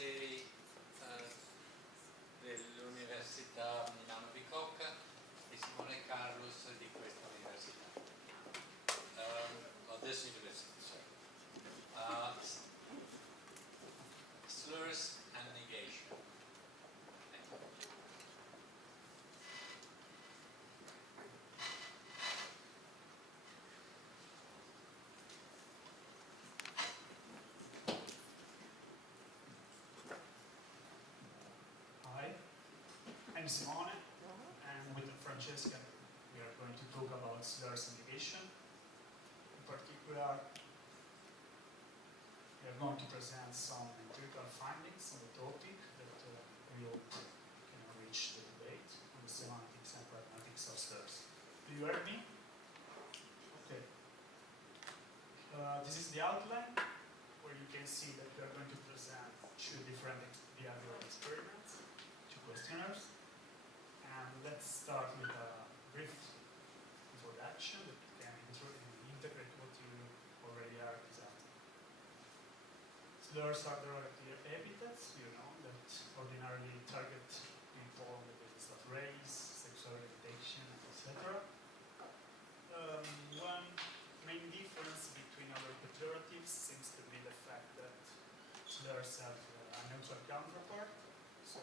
Panzeri dell'Università Milano-Bicocca e Simone Carrus di questa università. This university, sorry. Slurs and Negation. Hi, I'm Simone, and with Francesca we are going to talk about slurs and negation. In particular, we are going to present some empirical findings on the topic that we hope can enrich the debate on the semantics and pragmatics of slurs. Do you hear me? Okay. This is the outline, where you can see that we are going to present two different behavioral experiments, two questionnaires. And let's start with a brief introduction that can integrate what you already are presenting. Slurs are derogatory epithets, you know, that ordinarily target people on the basis of race, sexual orientation, etc. One main difference between other pejoratives seems to be the fact that slurs have a neutral counterpart, so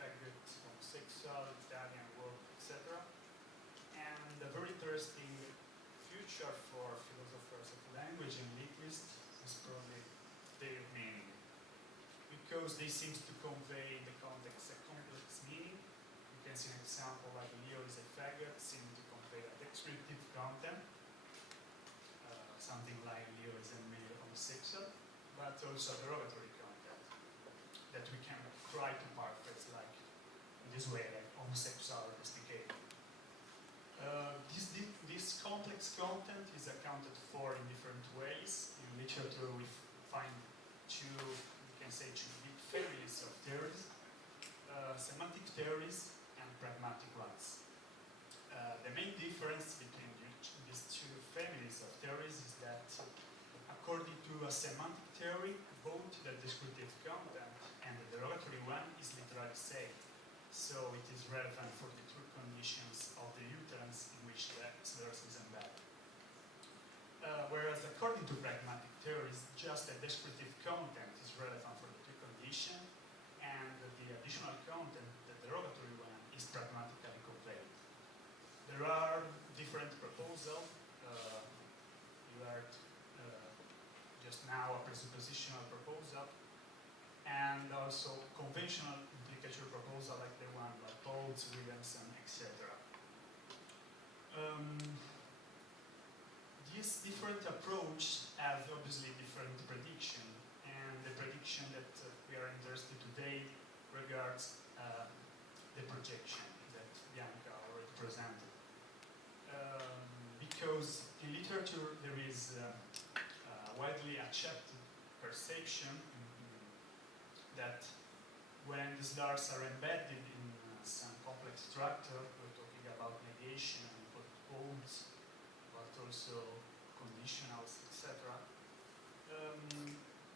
faggot, homosexual, Italian, woke, etc. And a very interesting future for philosophers of language and linguists is probably their meaning, because they seem to convey in the context a complex meaning. You can see an example like Leo is a faggot, seem to convey a descriptive content, something like Leo is a male homosexual, but also a derogatory content that we can try to paraphrase like in this way, like homosexual or domesticated. This complex content is accounted for in different ways. In literature, we find two big families of theories, semantic theories and pragmatic ones. The main difference between these two families of theories is that, according to a semantic theory, both the descriptive content and the derogatory one is literally said. So it is relevant for the true conditions of the utterance in which the slurs is embedded. Whereas according to pragmatic theories, just the descriptive content is relevant for the true condition, and the additional content, the derogatory one, is pragmatically conveyed. There are different proposals. You heard just now a presuppositional proposal, and also conventional implicature proposal like the one by Boltz, Williamson, etc. These different approaches have obviously different prediction, and the prediction that we are interested today regards the projection that Bianca already presented. Because in literature there is a widely accepted perception that when the slurs are embedded in some complex structure, we're talking about negation and codes, but also conditionals, etc.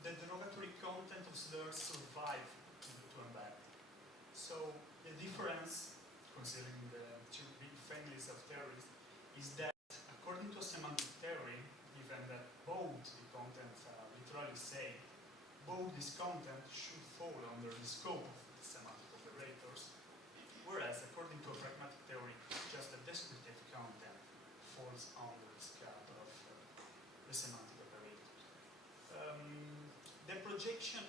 The derogatory content of slurs survive to embed. So the difference, considering the two big families of theories, is that according to a semantic theory, given that both the contents are literally said, both this content should fall under the scope of the semantic operators, whereas according to a pragmatic theory, just the descriptive content falls under the scope of the semantic operators. The projection,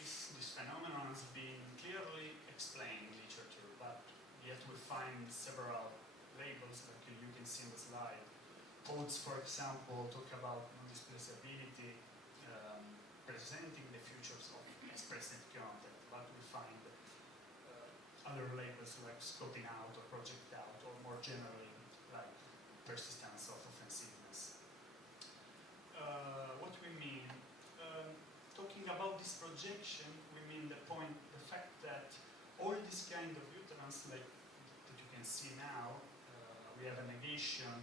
this phenomenon has been clearly explained in literature, but yet we find several labels like you can see in the slide. Quotes, for example, talk about non-displaceability, presenting the features of expressive content, but we find other labels like scoping out or project out, or more generally like persistence of offensiveness. What we mean, talking about this projection, we mean the fact that all this kind of utterance, like that you can see now, we have a negation,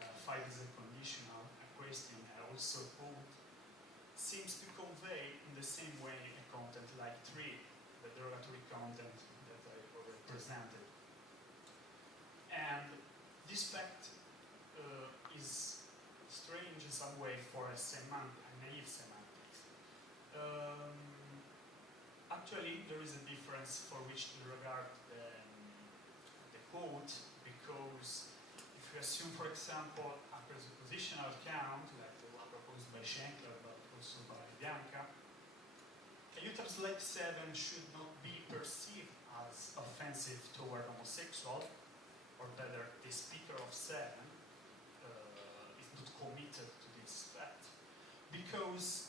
5 is a conditional, a question, also code, seems to convey in the same way a presented. And this fact is strange in some way for a naive semantics. Actually, there is a difference for which to regard the quote, because if you assume, for example, a presuppositional count, like the one proposed by Schenker, but also by Bianca, a uterus like 7 should not be perceived as offensive toward homosexual, or better, the speaker of 7 is not committed to this fact. Because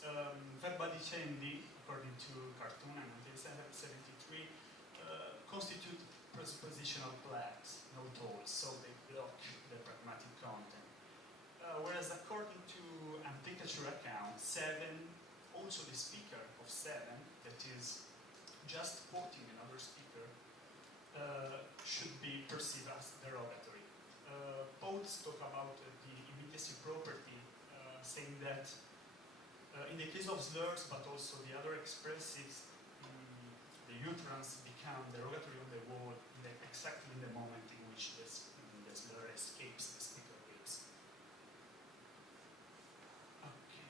verba dicendi, according to Cartoon in 1973, constitute presuppositional flags, not all, so they block the pragmatic content. Whereas according to Pikachu account, 7, also the speaker of 7, that is just quoting another speaker, should be perceived as derogatory. Both talk about the immediacy property, saying that in the case of slurs, but also the other expressives, the utterance become derogatory on the word exactly in the moment in which the slur escapes the speaker lips. Okay.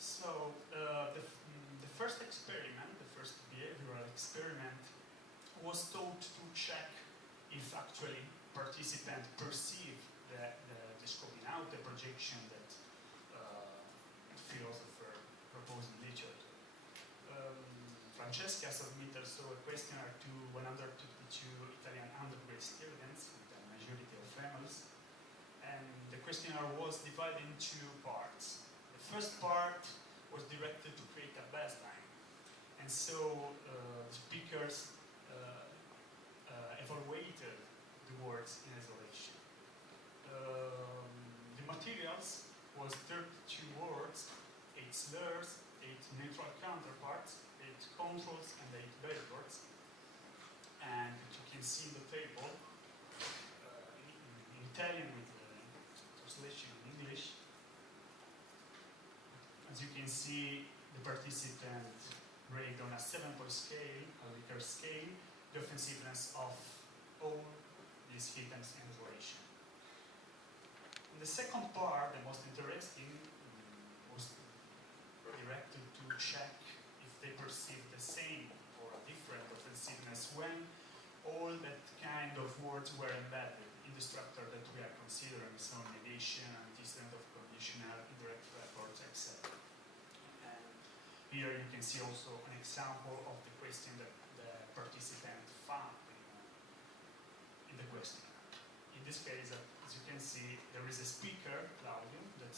So the first experiment, the first behavioral experiment, was thought to check if actually participants perceive the scoping out, the projection that philosopher proposed in literature. Francesca submitted a questionnaire to 152 Italian undergrad students, with a majority of females, and the questionnaire was divided in 2 parts. The first part was directed to create a baseline, and so speakers evaluated the words in isolation. The materials was 32 words, 8 slurs, 8 neutral counterparts, 8 controls, and 8 bad words. And you can see in the table, in Italian with the translation in English, as you can see, the participant rate on a 7-point scale, a Likert scale, the offensiveness of all these items in isolation. And the second part, the most interesting, was directed to check if they perceive the same or different offensiveness when all that kind of words were embedded in the structure that we are considering, so negation, antecedent of conditional, indirect records, etc. And here you can see also an example of the question that the participant found in the question. In this case, as you can see, there is a speaker, Claudio, that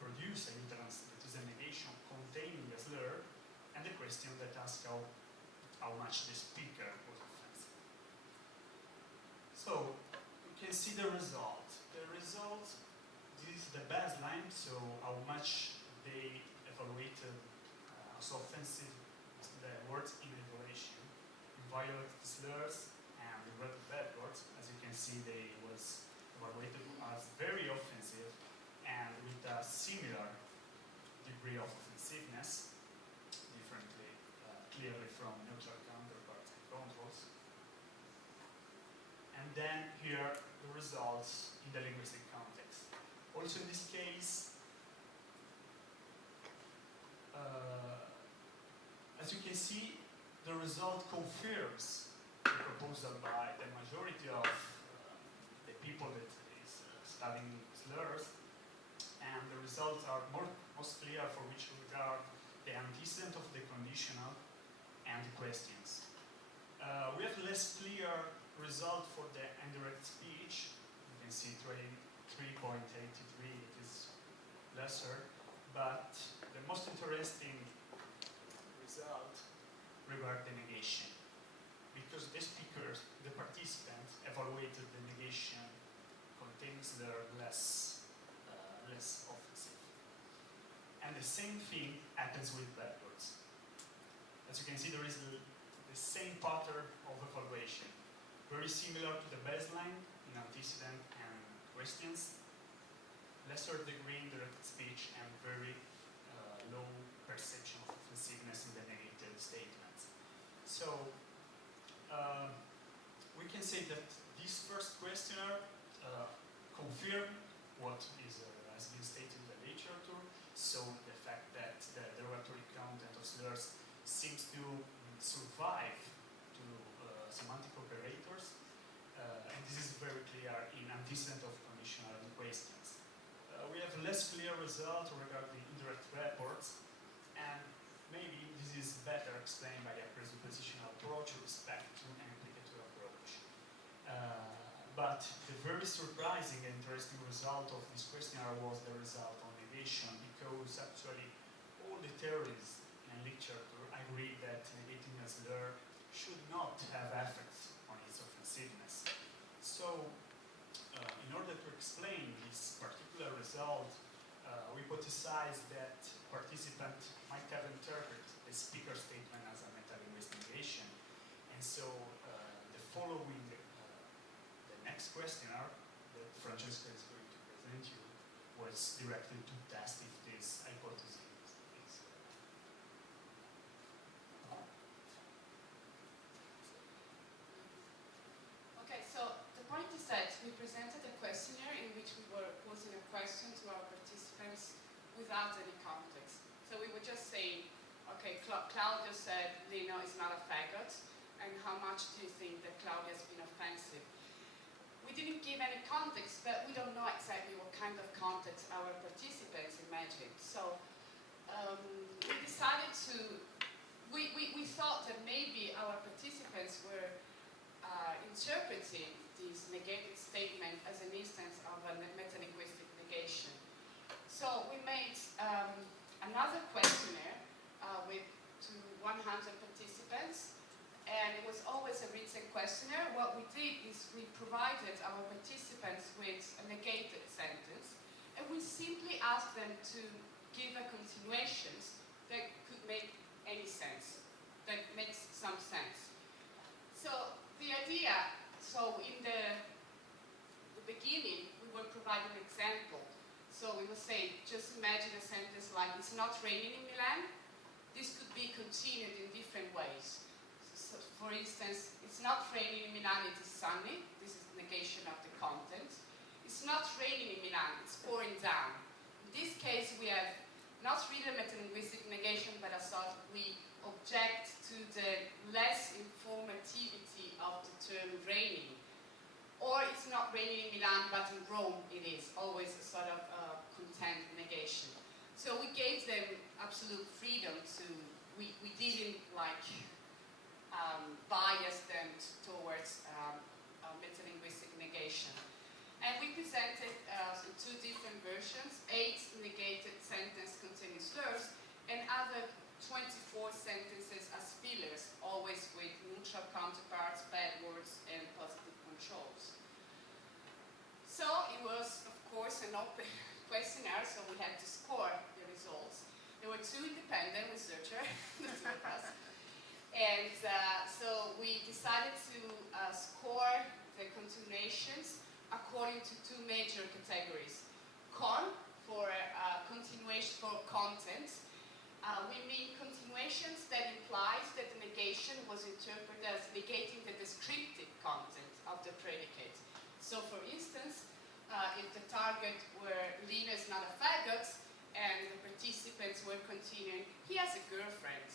produce a utterance that is a negation containing a slur, and the question that asks how much the speaker was offensive. So, you can see the result. The result, this is the baseline, so how much they evaluated as offensive the words in isolation, violet slurs, and red bad words. As you can see, they was evaluated as very offensive and with a similar degree of offensiveness, differently, clearly from neutral counterparts and controls. And then here the results in the linguistic context. Also in this case, as you can see, the result confirms the proposal by the majority of the people that is studying slurs, and the results are most clear for which regard the antecedent of the conditional and the questions. We have less clear result for the indirect speech. You can see 3.83, it is lesser, but the most interesting result regard the negation, because the speakers, the participants, evaluated the negation contains the less offensive. And the same thing happens with bad words. As you can see, there is the same pattern of evaluation, very similar to the baseline in antecedent and questions, lesser degree in direct speech, and very low perception of offensiveness in the negative statements. So say that this first questionnaire confirmed what has been stated in the literature. So the fact that the derogatory content of slurs seems to survive to semantic operators, and this is very clear in antecedent of conditional questions. We have less clear result regarding indirect reports, and maybe this is better explained by a presuppositional approach with respect to an implicative approach. But the very surprising and interesting result of this questionnaire was the result on negation, because actually all the theories in literature agree that negating a slur should not have effects on its offensiveness. So, in order to explain this particular result, we hypothesize that participant might have interpreted the speaker statement as a metalinguistic negation, and so the following, the next questionnaire that Francesca is going to present you was directed to test if this hypothesis is Okay, so the point is that we presented a questionnaire in which we were posing a question to our participants without any context. So we were just saying, okay, Claudia said Lino is not a faggot, and how much do you think that Claudia has been offensive? We didn't give any context, but we don't know exactly what kind of context our participants imagined. So we decided to, we thought that maybe our participants were interpreting this negated statement as an instance of a metalinguistic negation. So we made another questionnaire with 100 participants, and it was always a written questionnaire. What we did is we provided our participants with a negated sentence, and we simply asked them to give a continuations that could make any sense, that makes some sense. So the idea, so in the beginning, we were providing an example. So we will say, just imagine a sentence like, it's not raining in Milan. This could be continued in different ways. So for instance, it's not raining in Milan, it is sunny. This is the negation of the content. It's not raining in Milan, it's pouring down. In this case, we have not really a metalinguistic negation, but a sort of, we object to the less informativity of the term raining. Or it's not raining in Milan, but in Rome it is. Always a sort of content negation. So we gave them absolute freedom to, we didn't like bias them towards metalinguistic negation. And we presented in two different versions, 8 negated sentences containing slurs, and other 24 sentences as fillers, always with neutral counterparts, bad words, and positive controls. So it was, of course, an open questionnaire, so we had to score the results. There were 2 independent researchers, the 2 of us. And so we decided to score the continuations according to 2 major categories. Con, for continuation for content. We mean continuations that implies that the negation was interpreted as negating the descriptive content of the predicate. So for instance, if the target were Lino is not a faggot, and the participants were continuing, he has a girlfriend.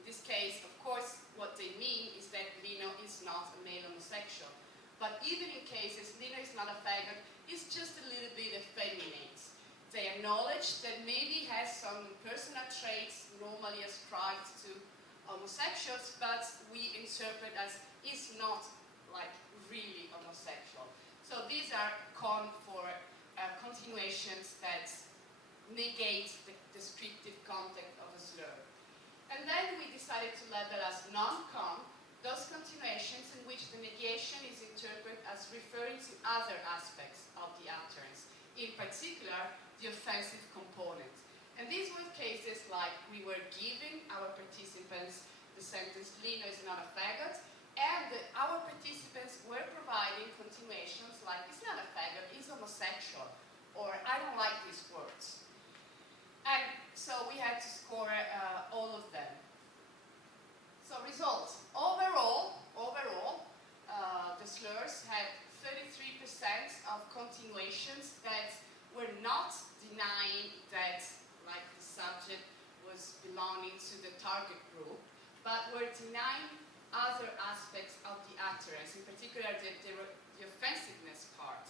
In this case, of course, what they mean is that Lino is not a male homosexual. But even in cases Lino is not a faggot, it's just a little bit effeminate. They acknowledge that maybe he has some personal traits normally ascribed to homosexuals, but we interpret as is not like really homosexual. So these are con for continuations that negate the descriptive content of a slur. And then we decided to label as non-con those continuations in which the negation is interpreted as referring to other aspects of the utterance, in particular, the offensive component. And these were cases like we were giving our participants the sentence, Lino is not a faggot, and our participants were providing continuations like, it's not a faggot, he's homosexual, or I don't like these words. And so we had to score all of them. So results. Overall, the slurs that, like, the subject was belonging to the target group, but were denying other aspects of the utterance, in particular the offensiveness part.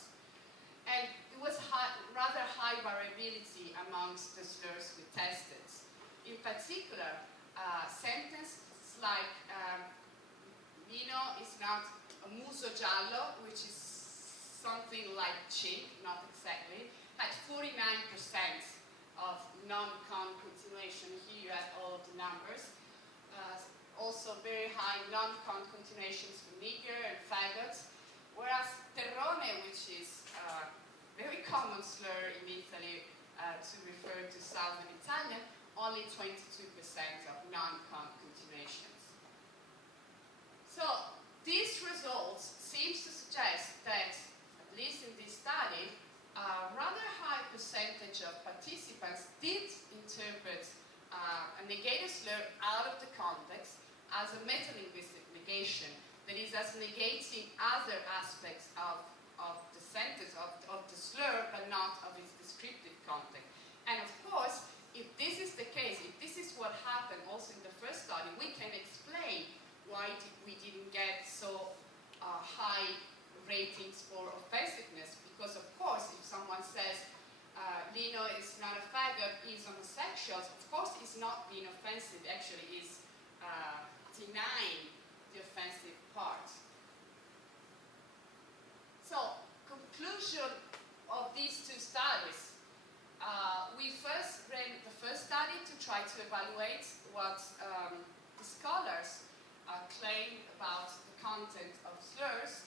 And it was rather high variability amongst the slurs we tested. In particular, sentences like Lino is not a muso giallo, which is something like chink, not exactly, had 49% of non-con continuation. Here you have all of the numbers. Also very high non-con continuations for nigger and faggots, whereas terrone, which is a very common slur in Italy to refer to Southern Italian, only 22% of non-con continuations. So these results seem to suggest that, at least in this study, a rather high percentage of participants did interpret a negated slur out of the context as a metalinguistic negation, that is, as negating other aspects of the sentence, of the slur, but not of its descriptive context. And of course, if this is the case, if this is what happened also in the first study, we can explain why we didn't get so high ratings for offensiveness. Because of course, if someone says Lino is not a faggot, he's homosexual, of course he's not being offensive, actually he's denying the offensive part. So, conclusion of these two studies. We first ran the first study to try to evaluate what the scholars claim about the content of slurs,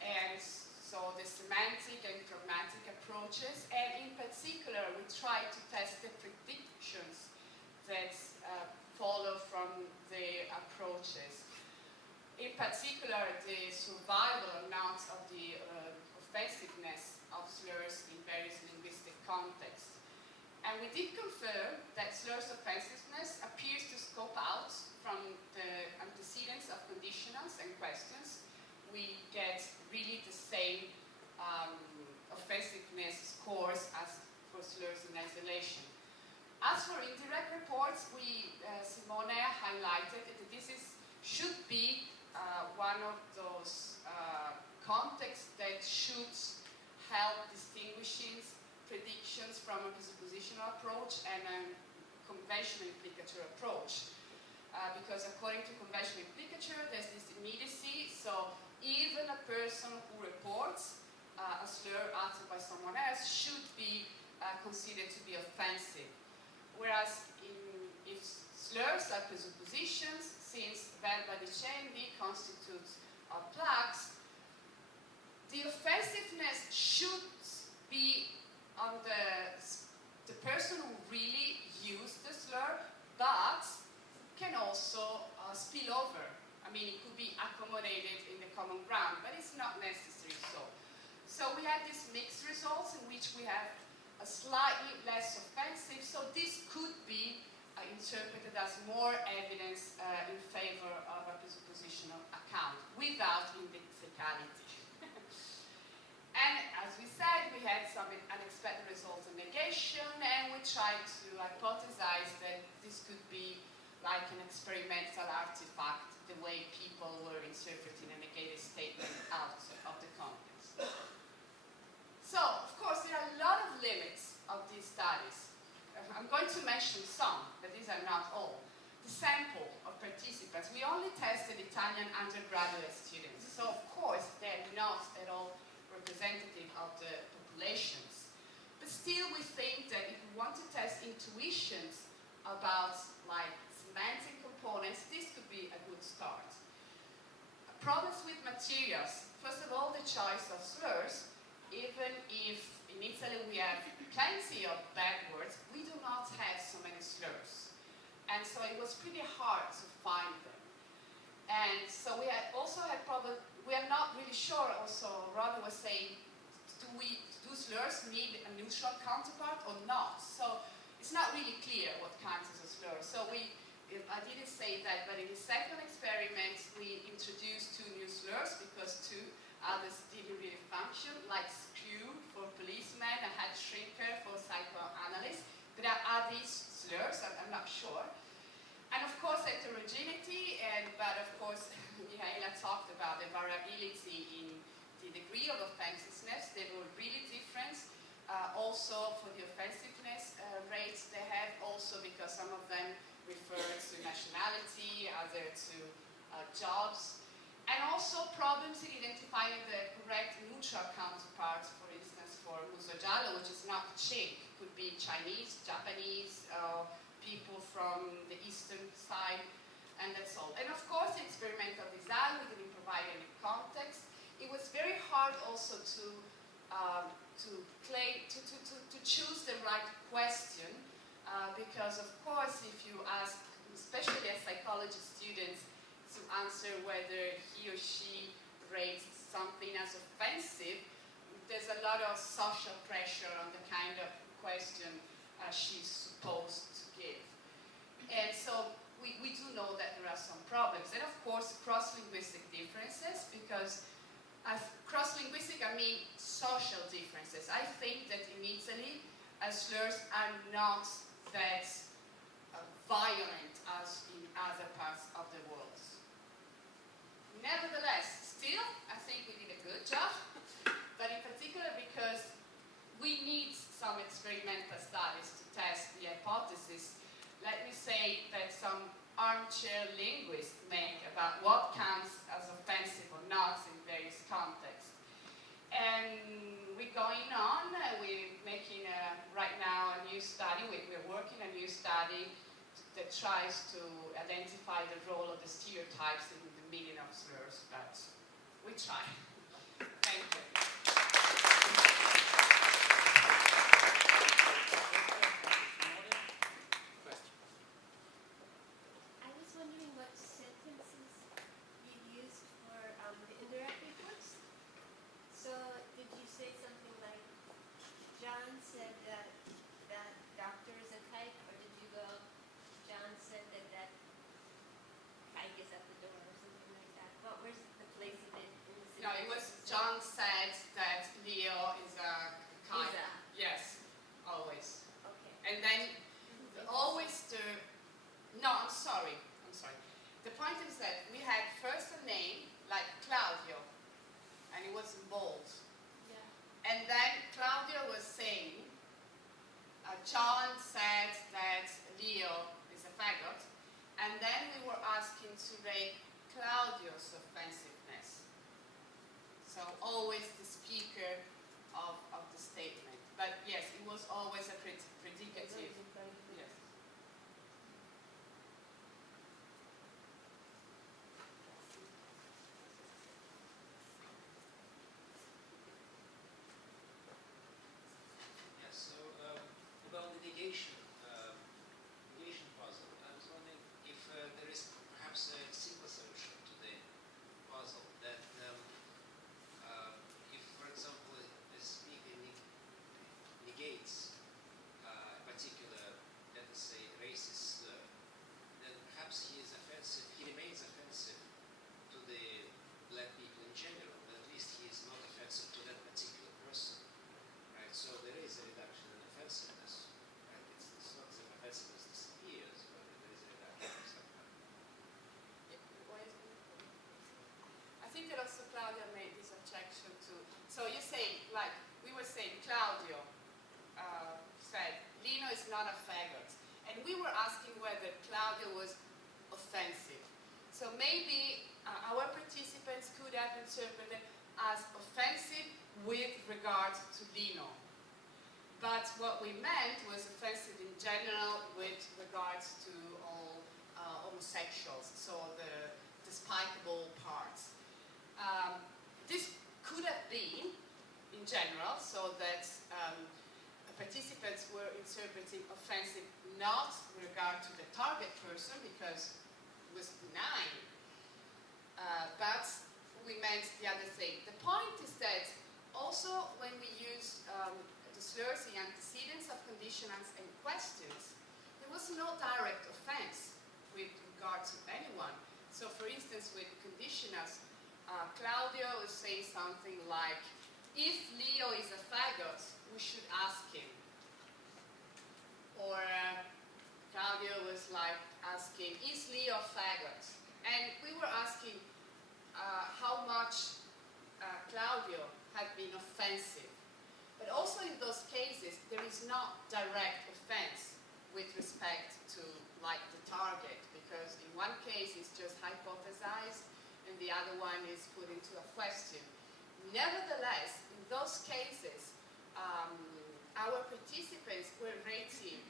and so the semantic and grammatic approaches, and in particular we tried to test the predictions that follow from the approaches. In particular, the survival or not of the offensiveness of slurs in various linguistic contexts. And we did confirm that slurs offensiveness appears to scope out from the antecedents of conditionals and questions. We get really the same offensiveness scores as for slurs in isolation. As for indirect reports, Simone highlighted that this should be one of those contexts that should help distinguishing predictions from a presuppositional approach and a conventional implicature approach. Because according to conventional implicature, there's this immediacy, so even a person who reports a slur uttered by someone else should be considered to be offensive. Whereas if slurs are presuppositions, since verba dicendi constitutes plugs, the offensiveness should be on the person who really used the slur, but can also spill over. I mean, it could be accommodated in the common ground, but it's not necessary so. So we have these mixed results in which we have a slightly less offensive, so this could be interpreted as more evidence in favor of a presuppositional account, without indexicality. And as we said, we had some unexpected results in negation, and we tried to hypothesize that this could be like an experimental artifact, the way people were interpreting a negated statement out of the context. So, of course, there are a lot of limits of these studies. I'm going to mention some, but these are not all. The sample of participants, we only tested Italian undergraduate students, so of course they're not at all representative of the populations. But still we think that if we want to test intuitions about like semantic components, this could be a good start. Problems with materials. First of all, the choice of slurs. Even if in Italy we have plenty of bad words, we do not have so many slurs. And so it was pretty hard to find them. And so we also had problems, we are not really sure also, Rod was saying, do slurs need a neutral counterpart or not? So it's not really clear what counts as a slur. So I didn't say that, but in the second experiment we introduced two new slurs because two others didn't really function, like skew for policemen, a head shrinker for psychoanalysts. these slurs? I'm not sure. And of course, heterogeneity, but of course, Mihaela talked about the variability in the degree of offensiveness. They were really different. Also, for the offensiveness rates they have, also because some of them refer to nationality, other to jobs, and also problems in identifying the correct neutral counterparts, for instance, for Muso Giallo, which is not Czech, could be Chinese, Japanese, people from the eastern side, and that's all. And of course, experimental design, we didn't provide any context. It was very hard also to choose the right question, because of course, if you ask, especially as psychology students, to answer whether he or she rates something as offensive, there's a lot of social pressure on the kind of question she's supposed to give. And so we do know that there are some problems. And of course, cross-linguistic differences, because cross-linguistic, I mean social differences. I think that in Italy, slurs are not that violent as in other parts of the world. Nevertheless, still, I think we did a good job, but in particular because we need some experimental studies to test the hypothesis. Let me say that some armchair linguists make about what counts as offensive or not in various contexts. And we're going on, we're making right now a new study, we're working a new study that tries to identify the role of the stereotypes in the meaning of slurs, but we try. Thank you. I was wondering what sentences you used for the indirect reports. So did you say something like, John said that doctor is a kite, or did you go, John said that kite is at the door, or something like that? What was the place of it in the sentence? No, it was John said that Leo is a kite. Is a. Yes, always. Okay. And then always no, I'm sorry. The point is that we had first a name like Claudio, and it was in bold. Yeah. And then Claudio was saying, John said that Leo is a faggot, and then we were asking to rate Claudio's offensiveness. So always the speaker of the statement. But yes, it was always a predicative. Yes. Yes, so about the negation puzzle, I was wondering if there is perhaps a simple solution to the puzzle that if, for example, the speaker negates a particular, let us say, racist slur, then perhaps he remains offensive to the black people in general, but at least he is not offensive to that particular person. Right, so there is a reduction in offensiveness. Right? It's not that offensiveness disappears, but there is a reduction of some kind. I think that also Claudio made this objection to. So you say, like we were saying, Claudio said Lino is not a faggot, and we were asking whether Claudio was offensive. So maybe our participants could have interpreted as offensive with regard to Lino. But what we meant was offensive in general with regards to all homosexuals, so the despicable parts. This could have been, in general, so that participants were interpreting offensive not with regard to the target person, because it was denying, but we meant the other thing. The point is that also when we use the slurs in antecedents of conditionals and questions, there was no direct offense with regard to anyone. So for instance, with conditionals, Claudio was saying something like, if Leo is a faggot, we should ask him. Or had been offensive. But also in those cases, there is not direct offense with respect to like the target, because in one case it's just hypothesized and the other one is put into a question. Nevertheless, in those cases, our participants were rating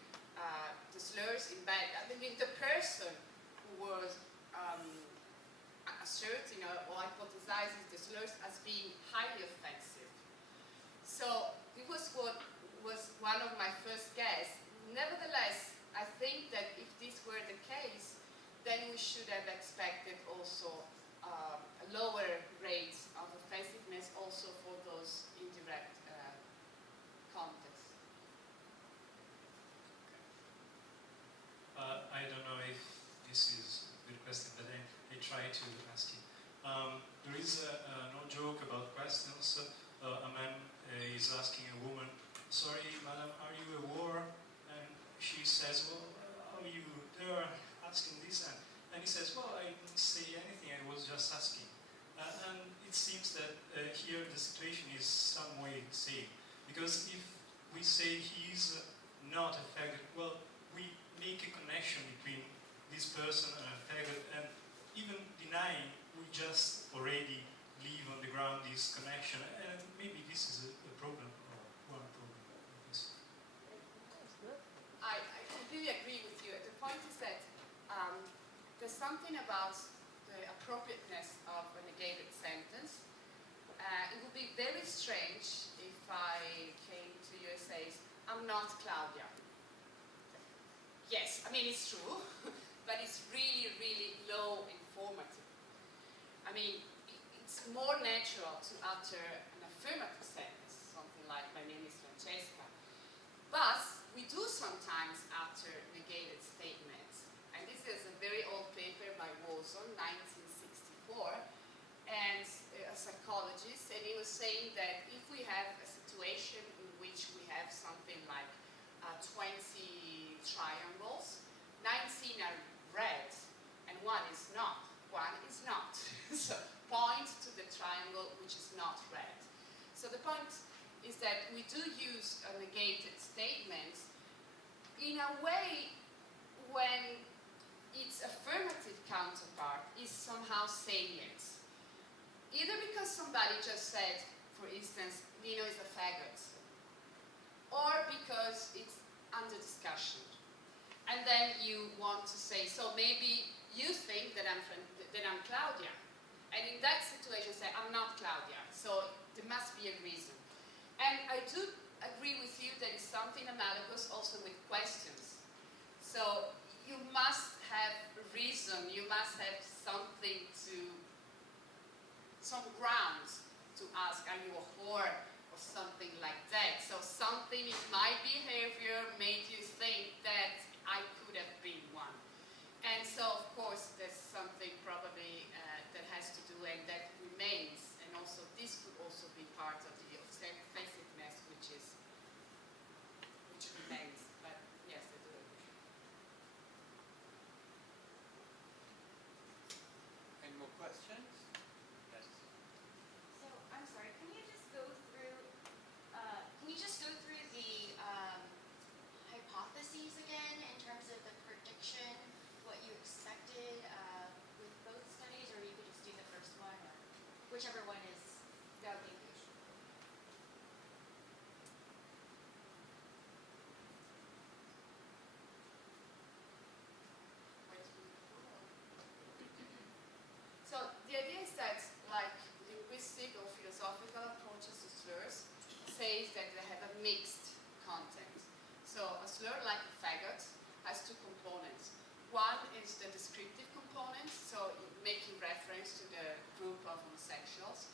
the slurs in bed. I mean, the person who was asserting or hypothesizing the slurs as being highly offensive. So it was what was one of my first guesses. Nevertheless, I think that if this were the case, then we should have expected also a lower rate of offensiveness also for those indirect contexts. I don't know if this is a good question, but I try to ask you. There is no joke about questions. A man is asking a woman, "Sorry, madam, are you a war?" And she says, "Well, are you there asking this?" And he says, "Well, I didn't say anything, I was just asking." And it seems that here the situation is some way same. Because if we say he's not a faggot, well, we make a connection between this person and a faggot, and even denying, we just already leave on the ground this connection, and maybe this is a problem, or one problem with this. I completely agree with you. The point is that there's something about the appropriateness of a negated sentence. It would be very strange if I came to you and says, "I'm not Claudia." Yes, I mean, it's true, but it's really, really low informative. I mean, it's more natural to utter an affirmative sentence, something like, "My name is Francesca." But we do sometimes utter negated statements. And this is a very old paper by Wilson, 1964, and a psychologist, and he was saying that if we have a situation in which we have something like 20 triangles, 19 are red and one is not. One is not. So point to the triangle which is not red. So the point is that we do use a negated statement in a way when its affirmative counterpart is somehow salient. Either because somebody just said, for instance, Nino is a faggot, or because it's under discussion. And then you want to say, so maybe you think that I'm Claudia. And in that situation say, I'm not Claudia. So there must be a reason. And I do agree with you that it's something analogous also with questions. So you must have a reason, you must have something some grounds to ask, are you a whore, or something like that. So something in my behavior made you think that I could have been one. And so, of course, there's something probably that has to do and that remains. And also, this could also be part of the offensiveness, which remains. But yes, I do agree. Any more questions? Yes. So, I'm sorry, can you just go through the hypotheses again in terms of the prediction, what you expected with both studies, or you could just do the first one, or whichever one is the So the idea is that, like, linguistic or philosophical approaches to slurs says that they have a mixed content. So a slur, like a faggot, has two components. One is the descriptive component, so making reference to the group of homosexuals.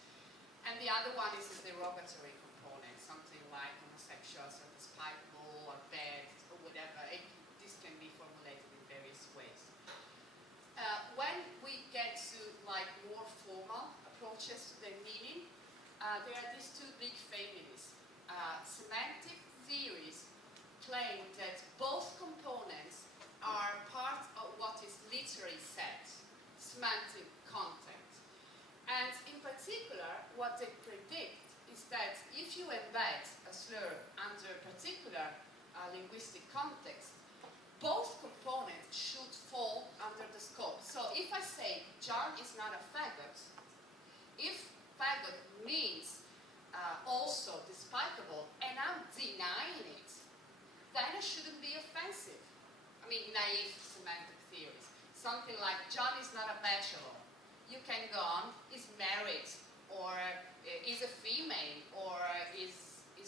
naive semantic theories. Something like John is not a bachelor. You can go on, is married, or is a female, or is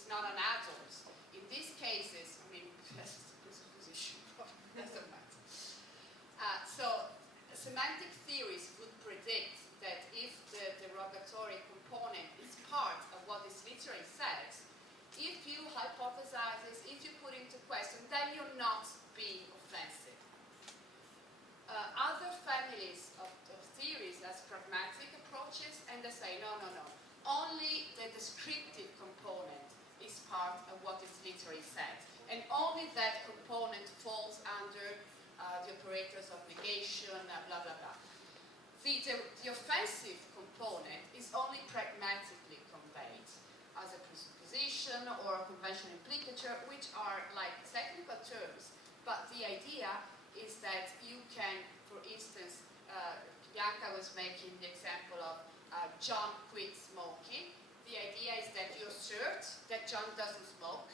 not an adult. In these cases, I mean, that's a presupposition, doesn't matter. So semantic theories would predict that if the derogatory component is part of what this literary says, if you hypothesize this, if you put into question, then you're not being offensive. Other families of theories as pragmatic approaches, and they say, no, only the descriptive component is part of what this literary says, and only that component falls under the operators of negation, blah, blah, blah. The offensive component is only pragmatically conveyed as a presupposition or a conventional implicature, which are like technical terms, but the idea is that you can, for instance, Bianca was making the example of John quit smoking. The idea is that you assert that John doesn't smoke,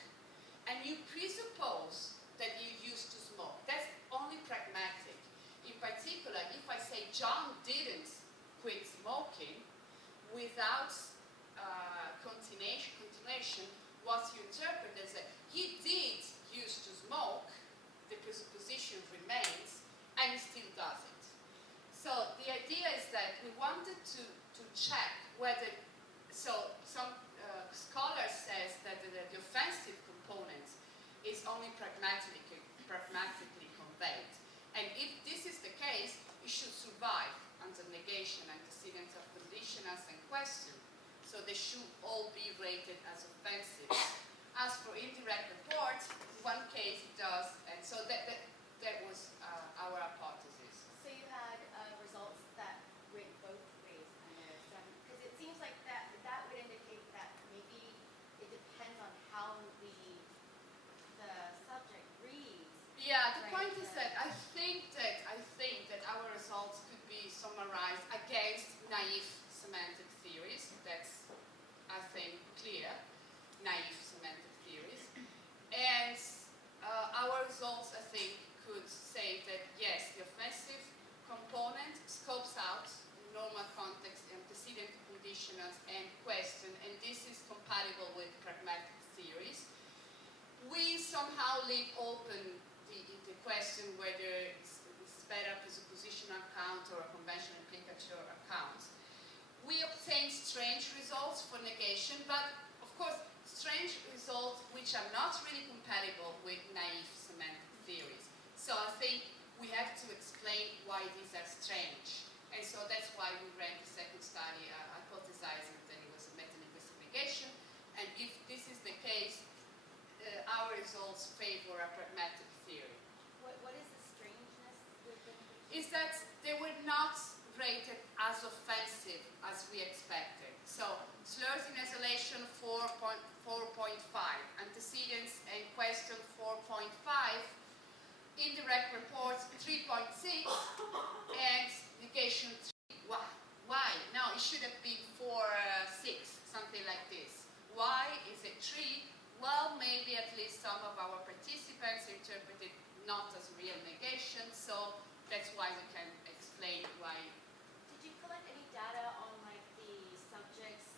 and you presuppose that you used to smoke. That's only pragmatic. In particular, if I say John didn't quit smoking without continuation, what you interpret as that he did used to smoke, the presupposition remains, and he still doesn't. So the idea is that we wanted to check whether, so some scholar says that the offensive component is only pragmatically conveyed. And if this is the case, it should survive under negation, antecedents of conditionals and question. So they should all be rated as offensive. As for indirect reports, in one case it does, and so that was our hypothesis. So you had results that went both ways, because it seems like that would indicate that maybe it depends on how the subject reads. Yeah, the point is that I think that our results could be summarized against naive semantic theories. That's, I think, clear. Naive semantic theories, and our results, I think, could say that yes, the offensive component scopes out normal context, antecedent conditionals, and question, and this is compatible with pragmatic theories. We somehow leave open the question whether it's better presuppositional account or a conventional implicature account. We obtain strange results for negation, but of course, strange results which are not really compatible with naive semantic theories. So I think we have to explain why these are strange. And so that's why we ran the second study hypothesizing that it was a meta-linguistic negation. And if this is the case, our results favor a pragmatic theory. What is the strangeness with them? Is that they were not rated as offensive as we expected. So slurs in isolation 4.5, antecedents and question 4.5, indirect reports 3.6, and negation 3. Why? No, it should have been 4, 6, something like this. Why is it 3? Well, maybe at least some of our participants interpreted not as real negation, so that's why we can explain why. Did you collect any data on like the subjects,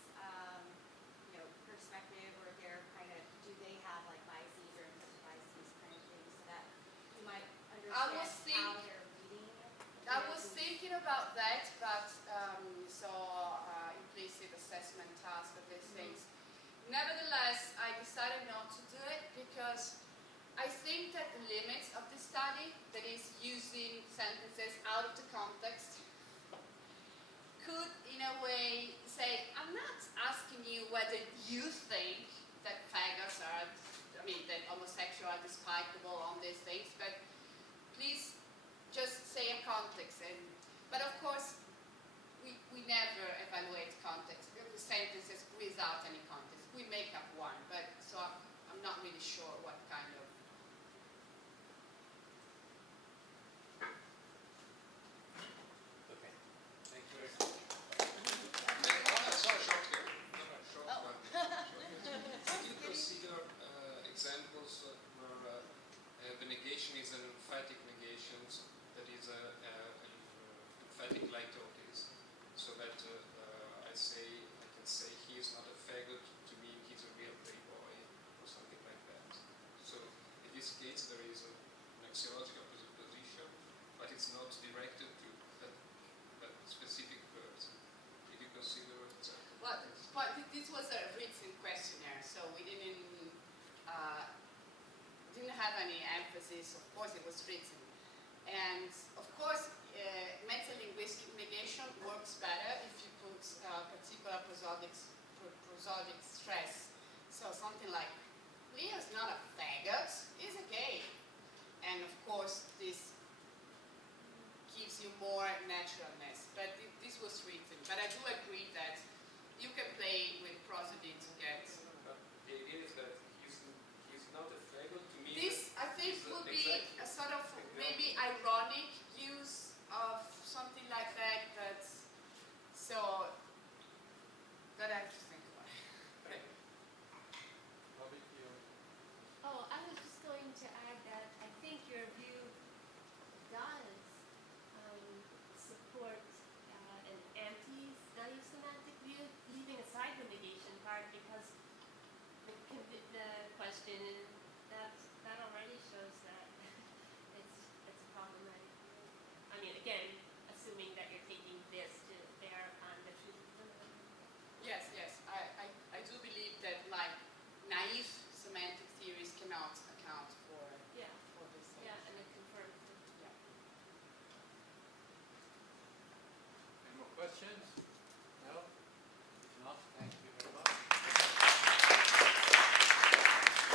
perspective, or their kind of, do they have like biases or implicit biases kind of thing, so that you might understand how they're reading? I was thinking about that, but implicit assessment task of these things. Nevertheless, I decided not to do it because I think that the limits of the study, that is using sentences out of the context, could in a way say, I'm not asking you whether you think that faggots are, that homosexuals are despicable on these things, but please just say a context. But of course, we never evaluate context, the sentences without any context. We make up one, but so I'm not really sure what kind of. Okay. Thank you very much. Short one. Did you consider examples where the negation is an emphatic negation? this, of course, it was written. And of course, metalinguistic negation works better if you put particular prosodic stress. So something like, Leo's not a